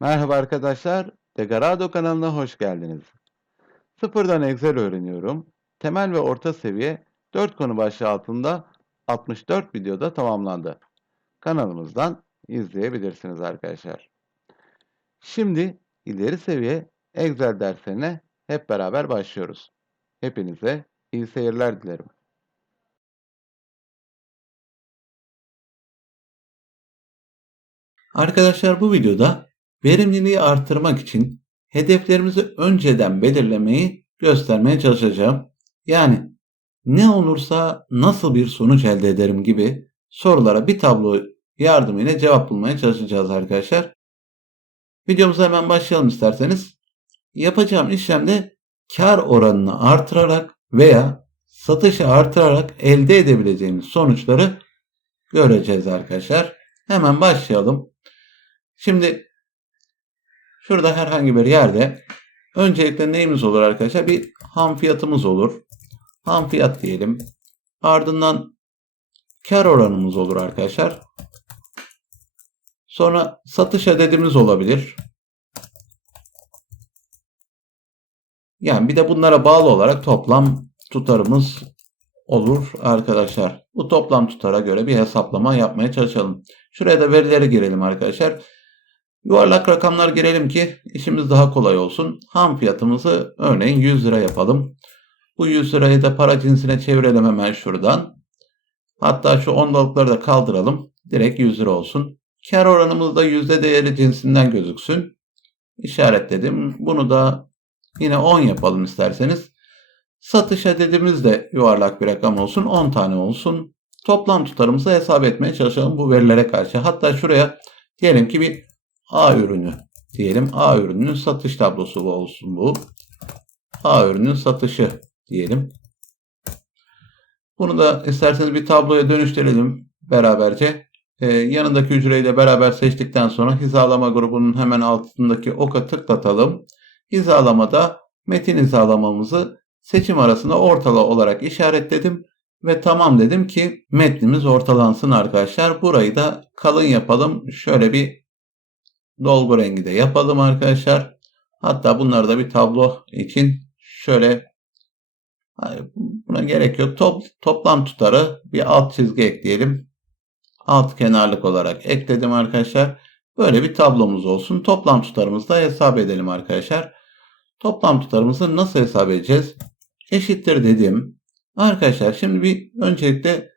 Merhaba arkadaşlar, Degarado kanalına hoş geldiniz. Sıfırdan Excel öğreniyorum. Temel ve orta seviye 4 konu başlığı altında 64 videoda tamamlandı. Kanalımızdan izleyebilirsiniz arkadaşlar. Şimdi ileri seviye Excel derslerine hep beraber başlıyoruz. Hepinize iyi seyirler dilerim. Arkadaşlar bu videoda verimliliği artırmak için hedeflerimizi önceden belirlemeyi göstermeye çalışacağım. Yani ne olursa nasıl bir sonuç elde ederim gibi sorulara bir tablo yardımıyla cevap bulmaya çalışacağız arkadaşlar. Videomuza hemen başlayalım isterseniz. Yapacağım işlemde kar oranını artırarak veya satışı artırarak elde edebileceğimiz sonuçları göreceğiz arkadaşlar. Hemen başlayalım. Şimdi şurada herhangi bir yerde öncelikle neyimiz olur arkadaşlar? Bir ham fiyatımız olur. Ham fiyat diyelim. Ardından kar oranımız olur arkadaşlar. Sonra satış adedimiz olabilir. Yani bir de bunlara bağlı olarak toplam tutarımız olur arkadaşlar. Bu toplam tutara göre bir hesaplama yapmaya çalışalım. Şuraya da verileri girelim arkadaşlar. Yuvarlak rakamlar girelim ki işimiz daha kolay olsun. Ham fiyatımızı örneğin 100 lira yapalım. Bu 100 lirayı da para cinsine çevirelim hemen şuradan. Hatta şu ondalıkları da kaldıralım. Direkt 100 lira olsun. Kar oranımız da yüzde değeri cinsinden gözüksün. İşaretledim. Bunu da yine 10 yapalım isterseniz. Satış adedimiz de yuvarlak bir rakam olsun. 10 tane olsun. Toplam tutarımızı hesap etmeye çalışalım bu verilere karşı. Hatta şuraya diyelim ki bir A ürünü diyelim. A ürününün satış tablosu olsun bu. A ürünün satışı diyelim. Bunu da isterseniz bir tabloya dönüştürelim beraberce. Ee, yanındaki hücreyi de beraber seçtikten sonra hizalama grubunun hemen altındaki oka tıklatalım. Hizalamada metin hizalamamızı seçim arasında ortala olarak işaretledim ve tamam dedim ki metnimiz ortalansın arkadaşlar. Burayı da kalın yapalım. Şöyle bir dolgu rengi de yapalım arkadaşlar. Hatta bunları da bir tablo için şöyle buna gerek yok. Top, toplam tutarı bir alt çizgi ekleyelim. Alt kenarlık olarak ekledim arkadaşlar. Böyle bir tablomuz olsun. Toplam tutarımızı da hesap edelim arkadaşlar. Toplam tutarımızı nasıl hesap edeceğiz? Eşittir dedim. Arkadaşlar şimdi bir öncelikle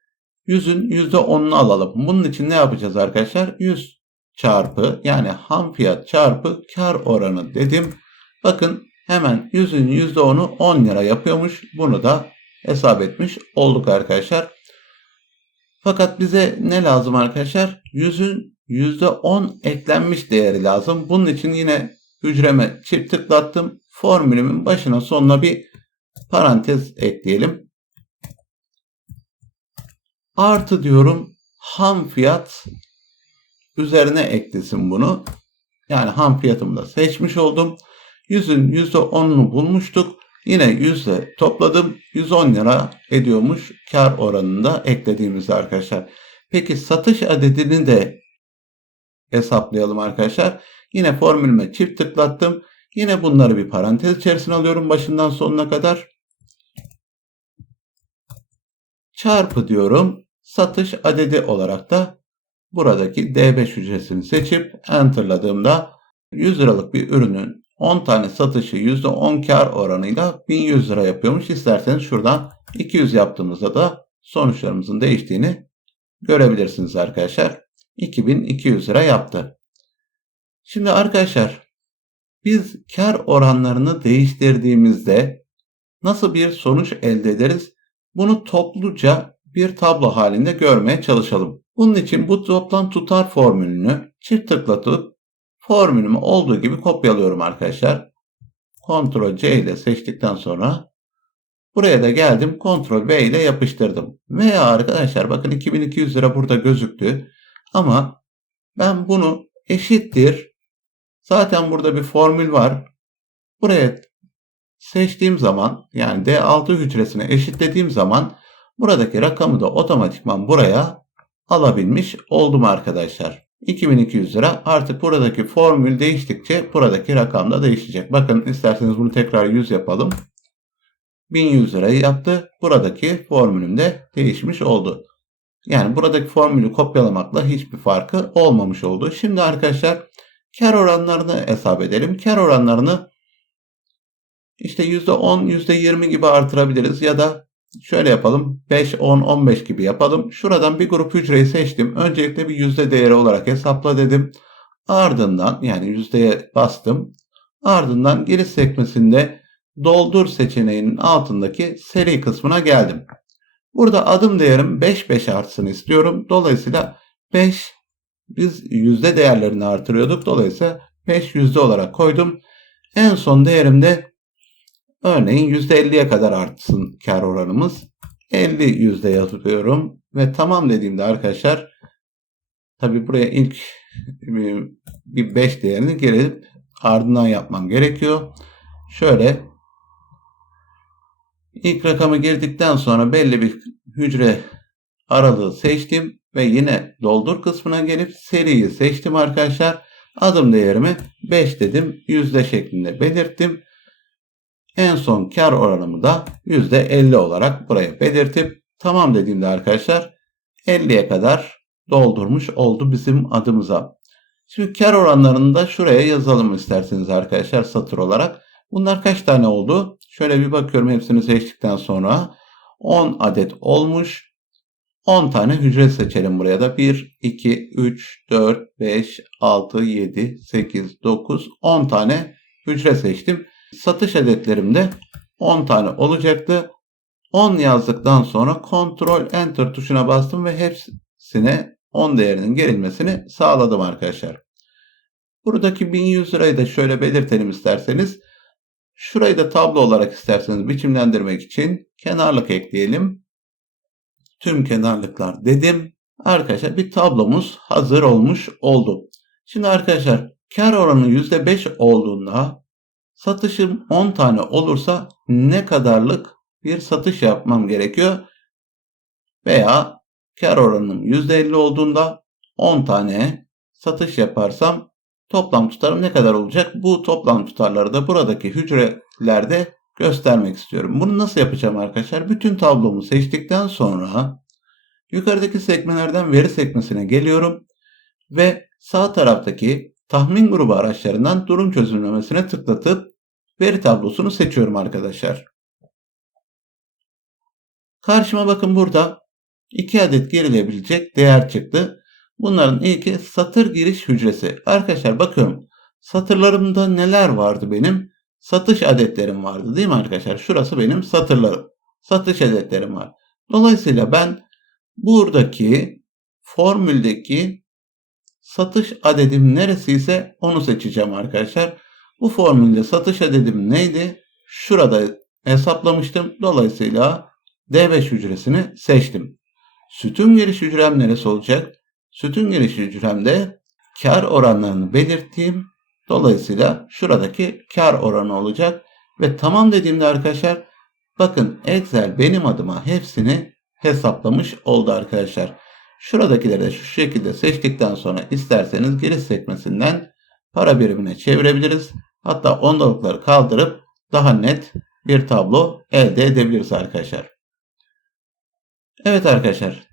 100'ün %10'unu alalım. Bunun için ne yapacağız arkadaşlar? 100 çarpı yani ham fiyat çarpı kar oranı dedim. Bakın hemen 100'ün %10'u 10 lira yapıyormuş. Bunu da hesap etmiş olduk arkadaşlar. Fakat bize ne lazım arkadaşlar? 100'ün %10 eklenmiş değeri lazım. Bunun için yine hücreme çift tıklattım. Formülümün başına sonuna bir parantez ekleyelim. Artı diyorum ham fiyat üzerine eklesin bunu. Yani ham fiyatımı da seçmiş oldum. 100'ün %10'unu bulmuştuk. Yine 100 ile topladım. 110 lira ediyormuş kar oranında eklediğimizde arkadaşlar. Peki satış adedini de hesaplayalım arkadaşlar. Yine formülüme çift tıklattım. Yine bunları bir parantez içerisine alıyorum başından sonuna kadar. Çarpı diyorum. Satış adedi olarak da buradaki D5 hücresini seçip enterladığımda 100 liralık bir ürünün 10 tane satışı %10 kar oranıyla 1100 lira yapıyormuş. İsterseniz şuradan 200 yaptığımızda da sonuçlarımızın değiştiğini görebilirsiniz arkadaşlar. 2200 lira yaptı. Şimdi arkadaşlar biz kar oranlarını değiştirdiğimizde nasıl bir sonuç elde ederiz? Bunu topluca bir tablo halinde görmeye çalışalım. Bunun için bu toplam tutar formülünü çift tıklatıp formülümü olduğu gibi kopyalıyorum arkadaşlar. Ctrl C ile seçtikten sonra buraya da geldim. Ctrl V ile yapıştırdım. Veya arkadaşlar bakın 2200 lira burada gözüktü. Ama ben bunu eşittir. Zaten burada bir formül var. Buraya seçtiğim zaman yani D6 hücresine eşitlediğim zaman buradaki rakamı da otomatikman buraya alabilmiş oldum arkadaşlar. 2200 lira. Artık buradaki formül değiştikçe buradaki rakam da değişecek. Bakın isterseniz bunu tekrar 100 yapalım. 1100 lirayı yaptı. Buradaki formülüm de değişmiş oldu. Yani buradaki formülü kopyalamakla hiçbir farkı olmamış oldu. Şimdi arkadaşlar kar oranlarını hesap edelim. Kar oranlarını işte %10, %20 gibi artırabiliriz ya da şöyle yapalım. 5, 10, 15 gibi yapalım. Şuradan bir grup hücreyi seçtim. Öncelikle bir yüzde değeri olarak hesapla dedim. Ardından yani yüzdeye bastım. Ardından giriş sekmesinde doldur seçeneğinin altındaki seri kısmına geldim. Burada adım değerim 5 5 artsın istiyorum. Dolayısıyla 5 biz yüzde değerlerini artırıyorduk. Dolayısıyla 5 yüzde olarak koydum. En son değerimde örneğin %50'ye kadar artsın kar oranımız. 50 yüzde yazıyorum ve tamam dediğimde arkadaşlar tabi buraya ilk bir 5 değerini gelip ardından yapmam gerekiyor. Şöyle ilk rakamı girdikten sonra belli bir hücre aralığı seçtim ve yine doldur kısmına gelip seriyi seçtim arkadaşlar. Adım değerimi 5 dedim. Yüzde şeklinde belirttim. En son kar oranımı da %50 olarak buraya belirtip tamam dediğimde arkadaşlar 50'ye kadar doldurmuş oldu bizim adımıza. Şimdi kar oranlarını da şuraya yazalım isterseniz arkadaşlar satır olarak. Bunlar kaç tane oldu? Şöyle bir bakıyorum hepsini seçtikten sonra 10 adet olmuş. 10 tane hücre seçelim buraya da. 1, 2, 3, 4, 5, 6, 7, 8, 9, 10 tane hücre seçtim. Satış adetlerimde 10 tane olacaktı. 10 yazdıktan sonra Ctrl Enter tuşuna bastım ve hepsine 10 değerinin gerilmesini sağladım arkadaşlar. Buradaki 1100 lirayı da şöyle belirtelim isterseniz. Şurayı da tablo olarak isterseniz biçimlendirmek için kenarlık ekleyelim. Tüm kenarlıklar dedim. Arkadaşlar bir tablomuz hazır olmuş oldu. Şimdi arkadaşlar kar oranı %5 olduğunda satışım 10 tane olursa ne kadarlık bir satış yapmam gerekiyor? Veya kar oranım %50 olduğunda 10 tane satış yaparsam toplam tutarım ne kadar olacak? Bu toplam tutarları da buradaki hücrelerde göstermek istiyorum. Bunu nasıl yapacağım arkadaşlar? Bütün tablomu seçtikten sonra yukarıdaki sekmelerden veri sekmesine geliyorum ve sağ taraftaki tahmin grubu araçlarından durum çözümlemesine tıklatıp veri tablosunu seçiyorum arkadaşlar. Karşıma bakın burada 2 adet gerilebilecek değer çıktı. Bunların ilki satır giriş hücresi. Arkadaşlar bakıyorum satırlarımda neler vardı benim? Satış adetlerim vardı değil mi arkadaşlar? Şurası benim satırlarım. Satış adetlerim var. Dolayısıyla ben buradaki formüldeki satış adedim neresiyse onu seçeceğim arkadaşlar. Bu formülde satış adedim neydi? Şurada hesaplamıştım. Dolayısıyla D5 hücresini seçtim. Sütun giriş hücrem neresi olacak? Sütun giriş hücremde kar oranlarını belirttiğim dolayısıyla şuradaki kar oranı olacak ve tamam dediğimde arkadaşlar bakın Excel benim adıma hepsini hesaplamış oldu arkadaşlar. Şuradakileri de şu şekilde seçtikten sonra isterseniz giriş sekmesinden para birimine çevirebiliriz. Hatta ondalıkları kaldırıp daha net bir tablo elde edebiliriz arkadaşlar. Evet arkadaşlar.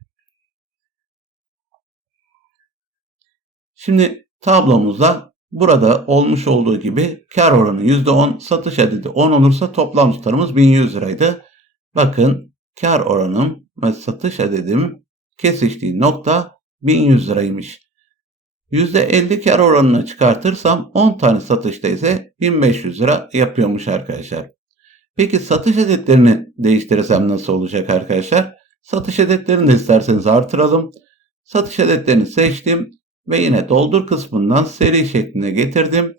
Şimdi tablomuzda burada olmuş olduğu gibi kar oranı %10, satış adedi 10 olursa toplam tutarımız 1100 liraydı. Bakın kar oranım ve satış adedim kesiştiği nokta 1100 liraymış. %50 kar oranını çıkartırsam 10 tane satışta ise 1500 lira yapıyormuş arkadaşlar. Peki satış adetlerini değiştirirsem nasıl olacak arkadaşlar? Satış adetlerini de isterseniz artıralım. Satış adetlerini seçtim ve yine doldur kısmından seri şekline getirdim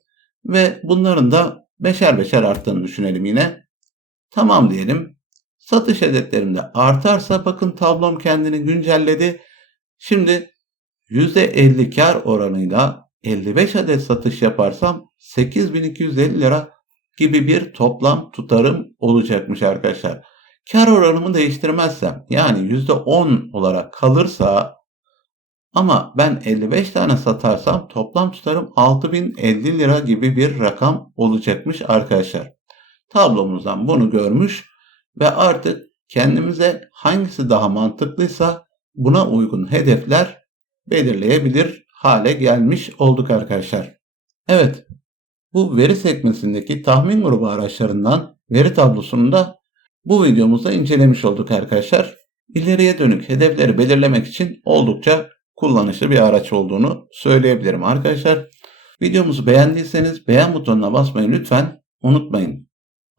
ve bunların da beşer beşer arttığını düşünelim yine. Tamam diyelim. Satış adetlerimde artarsa bakın tablom kendini güncelledi. Şimdi %50 kar oranıyla 55 adet satış yaparsam 8250 lira gibi bir toplam tutarım olacakmış arkadaşlar. Kar oranımı değiştirmezsem yani %10 olarak kalırsa Ama ben 55 tane satarsam toplam tutarım 6050 lira gibi bir rakam olacakmış arkadaşlar. Tablomuzdan bunu görmüş ve artık kendimize hangisi daha mantıklıysa buna uygun hedefler belirleyebilir hale gelmiş olduk arkadaşlar. Evet, bu veri sekmesindeki tahmin grubu araçlarından veri tablosunu da bu videomuzda incelemiş olduk arkadaşlar. İleriye dönük hedefleri belirlemek için oldukça kullanışlı bir araç olduğunu söyleyebilirim arkadaşlar. Videomuzu beğendiyseniz beğen butonuna basmayı lütfen unutmayın.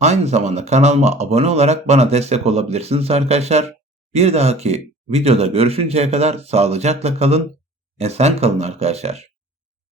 Aynı zamanda kanalıma abone olarak bana destek olabilirsiniz arkadaşlar. Bir dahaki videoda görüşünceye kadar sağlıcakla kalın, esen kalın arkadaşlar.